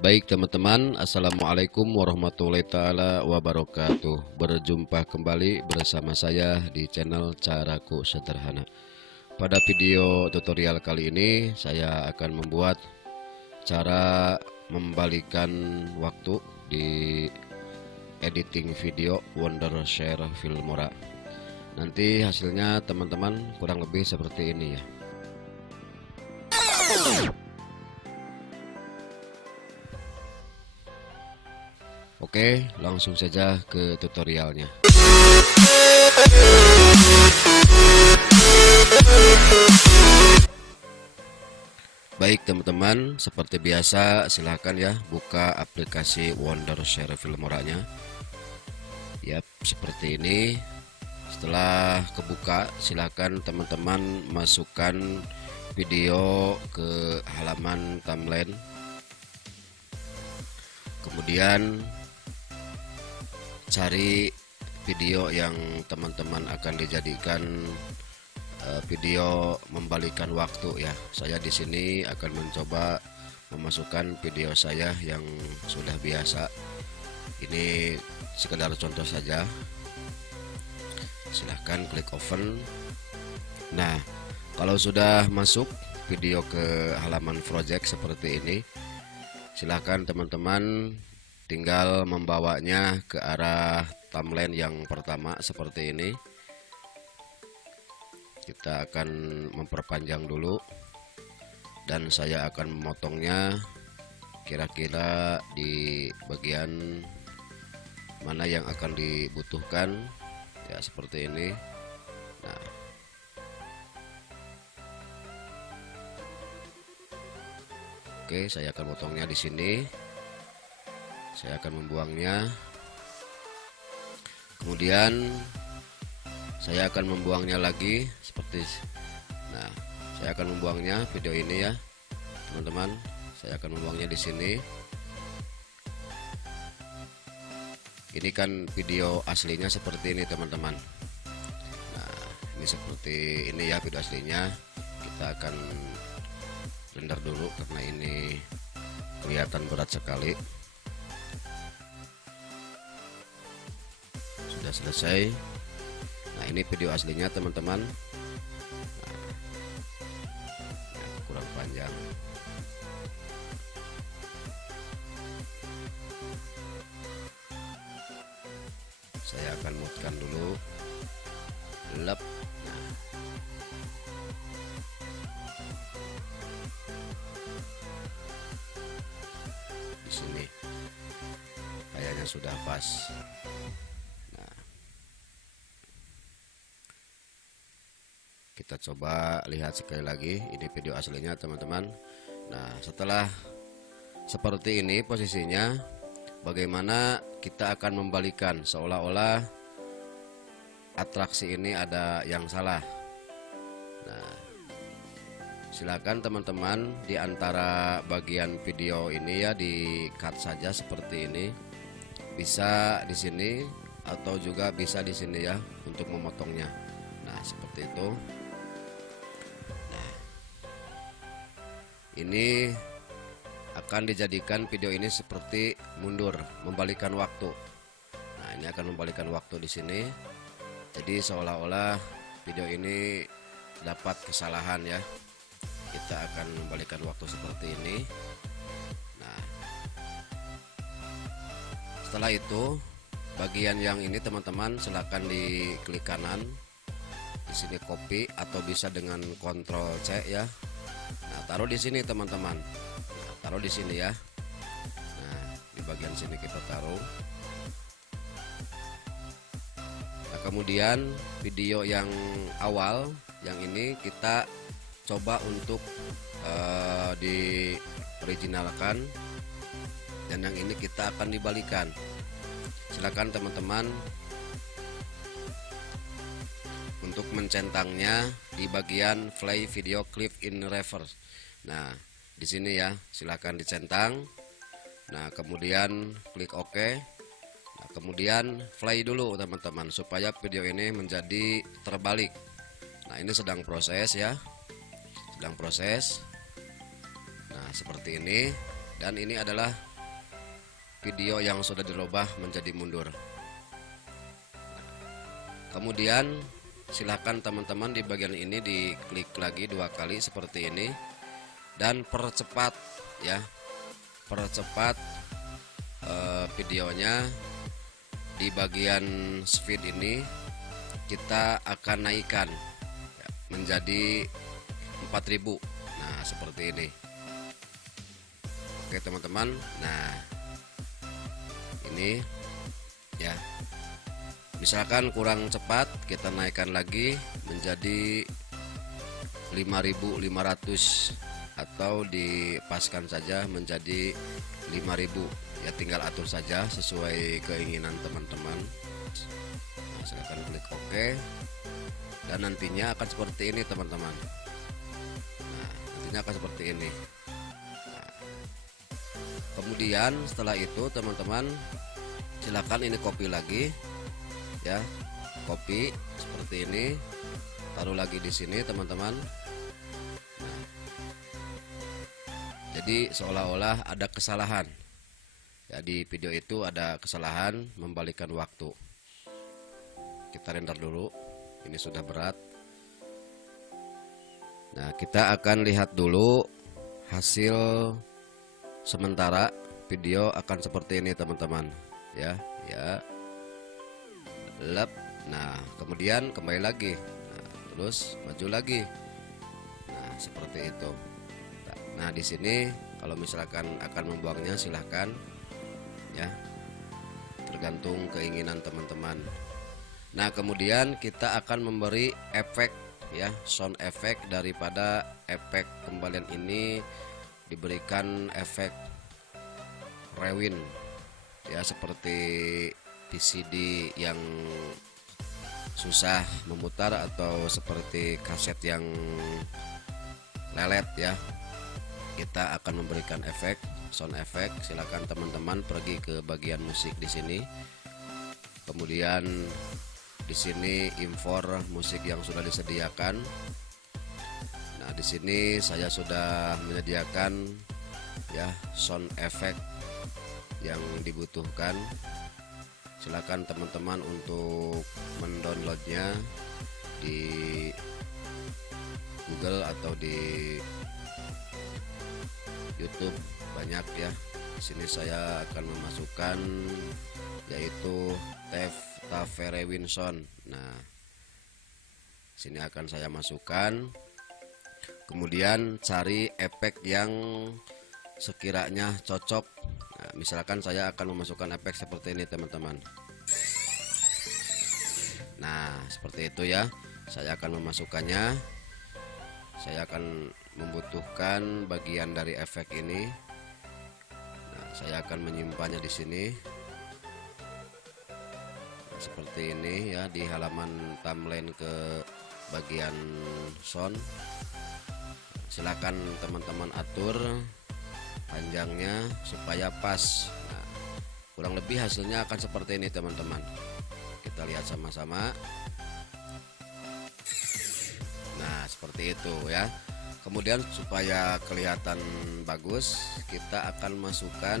Baik teman-teman, Assalamualaikum warahmatullahi taala wabarakatuh. Berjumpa kembali bersama saya di channel Caraku Sederhana. Pada video tutorial kali ini saya akan membuat cara membalikan waktu di editing video Wondershare Filmora. Nanti hasilnya teman-teman kurang lebih seperti ini ya. Oke, langsung saja ke tutorialnya. Baik teman-teman, seperti biasa silahkan ya buka aplikasi Wondershare Filmora-nya. Yap, seperti ini. Setelah kebuka, silahkan teman-teman masukkan video ke halaman timeline. Kemudian cari video yang teman-teman akan dijadikan video membalikan waktu ya. Saya di sini akan mencoba memasukkan video saya yang sudah biasa. Ini sekedar contoh saja. Silahkan klik open. Nah, kalau sudah masuk video ke halaman project seperti ini, silahkan teman-teman tinggal membawanya ke arah timeline yang pertama seperti ini. Kita akan memperpanjang dulu dan saya akan memotongnya kira-kira di bagian mana yang akan dibutuhkan ya, seperti ini. Nah, oke, saya akan potongnya di sini. Saya akan membuangnya. Kemudian saya akan membuangnya lagi seperti. Nah, saya akan membuangnya video ini ya, teman-teman. Saya akan membuangnya di sini. Ini kan video aslinya seperti ini, teman-teman. Nah, ini seperti ini ya video aslinya. Kita akan render dulu karena ini kelihatan berat sekali. Sudah selesai. Nah, ini video aslinya teman-teman. Nah, kurang panjang. Saya akan mutkan dulu. Lep. Nah, di sini kayaknya sudah pas. Kita coba lihat sekali lagi, ini video aslinya teman-teman. Nah, setelah seperti ini posisinya, bagaimana kita akan membalikan seolah-olah atraksi ini ada yang salah. Nah, silakan teman-teman di antara bagian video ini ya di cut saja seperti ini. Bisa di sini atau juga bisa di sini ya untuk memotongnya. Nah, seperti itu. Ini akan dijadikan video ini seperti mundur, membalikan waktu. Nah, ini akan membalikan waktu di sini. Jadi seolah-olah video ini dapat kesalahan ya. Kita akan membalikan waktu seperti ini. Nah, setelah itu bagian yang ini teman-teman silakan diklik kanan. Di sini copy atau bisa dengan Ctrl C ya. Nah, taruh di sini teman-teman. Nah, taruh di sini ya. Nah, di bagian sini kita taruh. Nah, kemudian video yang awal, yang ini kita coba untuk di originalkan, dan yang ini kita akan dibalikan. Silakan teman-teman untuk mencentangnya di bagian play video clip in reverse. Nah, di sini ya, silahkan dicentang. Nah, kemudian klik OK. Nah, kemudian play dulu teman-teman supaya video ini menjadi terbalik. Nah, ini sedang proses ya, sedang proses. Nah, seperti ini. Dan ini adalah video yang sudah dirubah menjadi mundur. Kemudian silahkan teman-teman di bagian ini diklik lagi 2 kali seperti ini dan percepat ya, percepat videonya. Di bagian speed ini kita akan naikkan ya, menjadi 4000. Nah seperti ini. Oke teman-teman, nah ini ya, misalkan kurang cepat kita naikkan lagi menjadi 5500 atau dipaskan saja menjadi 5000 ya, tinggal atur saja sesuai keinginan teman-teman. Nah, silakan klik OK dan nantinya akan seperti ini teman-teman. Nah nantinya akan seperti ini. Nah, kemudian setelah itu teman-teman silakan ini copy lagi ya, copy seperti ini, taruh lagi di sini teman-teman. Nah, jadi seolah-olah ada kesalahan ya, di video itu ada kesalahan membalikkan waktu. Kita render dulu, ini sudah berat. Nah kita akan lihat dulu hasil sementara video akan seperti ini teman-teman ya, ya lep. Nah kemudian kembali lagi, nah, terus maju lagi. Nah seperti itu. Nah di sini kalau misalkan akan membuangnya silahkan ya, tergantung keinginan teman-teman. Nah kemudian kita akan memberi efek ya, sound effect. Daripada efek kembalian ini diberikan efek rewind ya, seperti VCD yang susah memutar atau seperti kaset yang lelet ya. Kita akan memberikan efek sound effect. Silakan teman-teman pergi ke bagian musik di sini. Kemudian di sini import musik yang sudah disediakan. Nah, di sini saya sudah menyediakan ya sound effect yang dibutuhkan. Silakan teman-teman untuk mendownloadnya di Google atau di YouTube banyak ya. Di sini saya akan memasukkan yaitu Taverewin Sound. Nah, sini akan saya masukkan. Kemudian cari efek yang sekiranya cocok. Nah, misalkan saya akan memasukkan efek seperti ini teman-teman. Nah seperti itu ya, saya akan memasukkannya. Saya akan membutuhkan bagian dari efek ini. Nah, saya akan menyimpannya di sini. Nah, seperti ini ya, di halaman timeline ke bagian sound. Silakan teman-teman atur panjangnya supaya pas. Nah, kurang lebih hasilnya akan seperti ini teman-teman. Kita lihat sama-sama. Nah seperti itu ya. Kemudian supaya kelihatan bagus, kita akan masukkan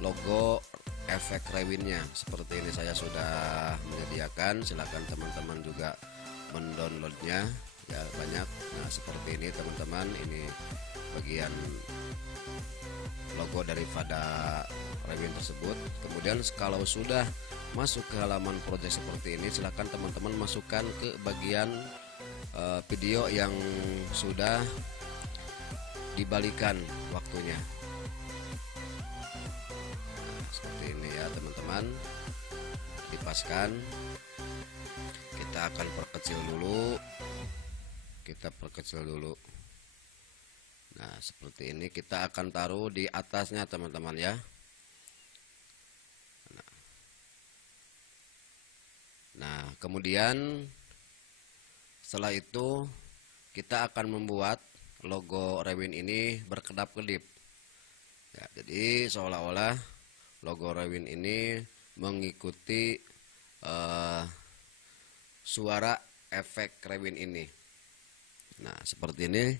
logo efek rewindnya. Seperti ini saya sudah menyediakan. Silakan teman-teman juga mendownloadnya ya, banyak. Nah seperti ini teman-teman, ini bagian logo daripada rewind tersebut. Kemudian kalau sudah masuk ke halaman project seperti ini, silakan teman-teman masukkan ke bagian video yang sudah dibalikan waktunya. Nah, seperti ini ya teman-teman, dipaskan. Kita akan perkecil dulu, nah seperti ini. Kita akan taruh di atasnya teman-teman ya. Nah kemudian setelah itu kita akan membuat logo rewind ini berkedap-kedip ya, jadi seolah-olah logo rewind ini mengikuti suara efek rewind ini. Nah seperti ini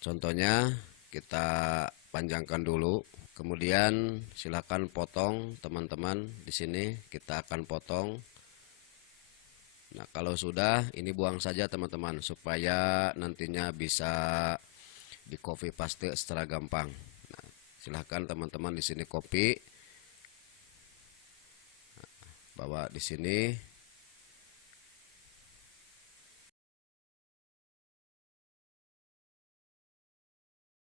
contohnya. Kita panjangkan dulu Kemudian silakan potong teman-teman. Di sini kita akan potong. Nah, kalau sudah ini buang saja teman-teman supaya nantinya bisa di copy paste secara gampang. Nah, silahkan teman-teman di sini copy, bawa di sini.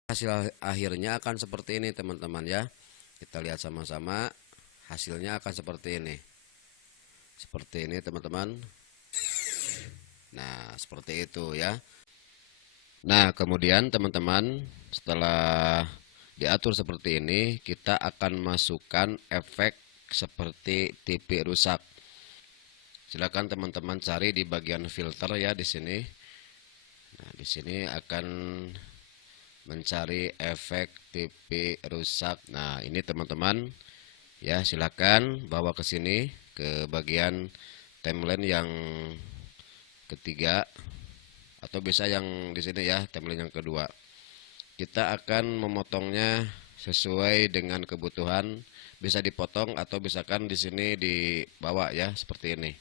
Hasil akhirnya akan seperti ini teman-teman ya. Kita lihat sama-sama, hasilnya akan seperti ini. Seperti ini teman-teman. Nah, seperti itu ya. Nah, kemudian teman-teman, setelah diatur seperti ini, kita akan masukkan efek seperti TV rusak. Silakan teman-teman cari di bagian filter ya di sini. Nah, di sini akan mencari efek TV rusak. Nah, ini teman-teman ya, silakan bawa ke sini ke bagian timeline yang ketiga atau bisa yang di sini ya, timeline yang kedua. Kita akan memotongnya sesuai dengan kebutuhan, bisa dipotong atau misalkan di sini dibawa ya seperti ini.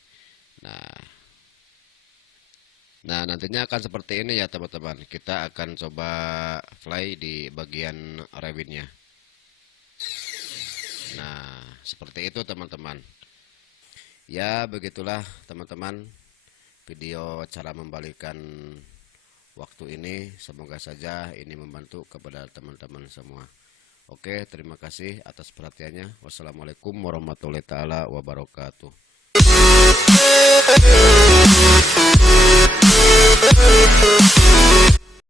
Nah, nantinya akan seperti ini ya teman-teman. Kita akan coba fly di bagian rewindnya. Nah, seperti itu teman-teman. Ya, begitulah teman-teman video cara membalikan waktu ini. Semoga saja ini membantu kepada teman-teman semua. Oke, terima kasih atas perhatiannya. Wassalamualaikum warahmatullahi taala wabarakatuh.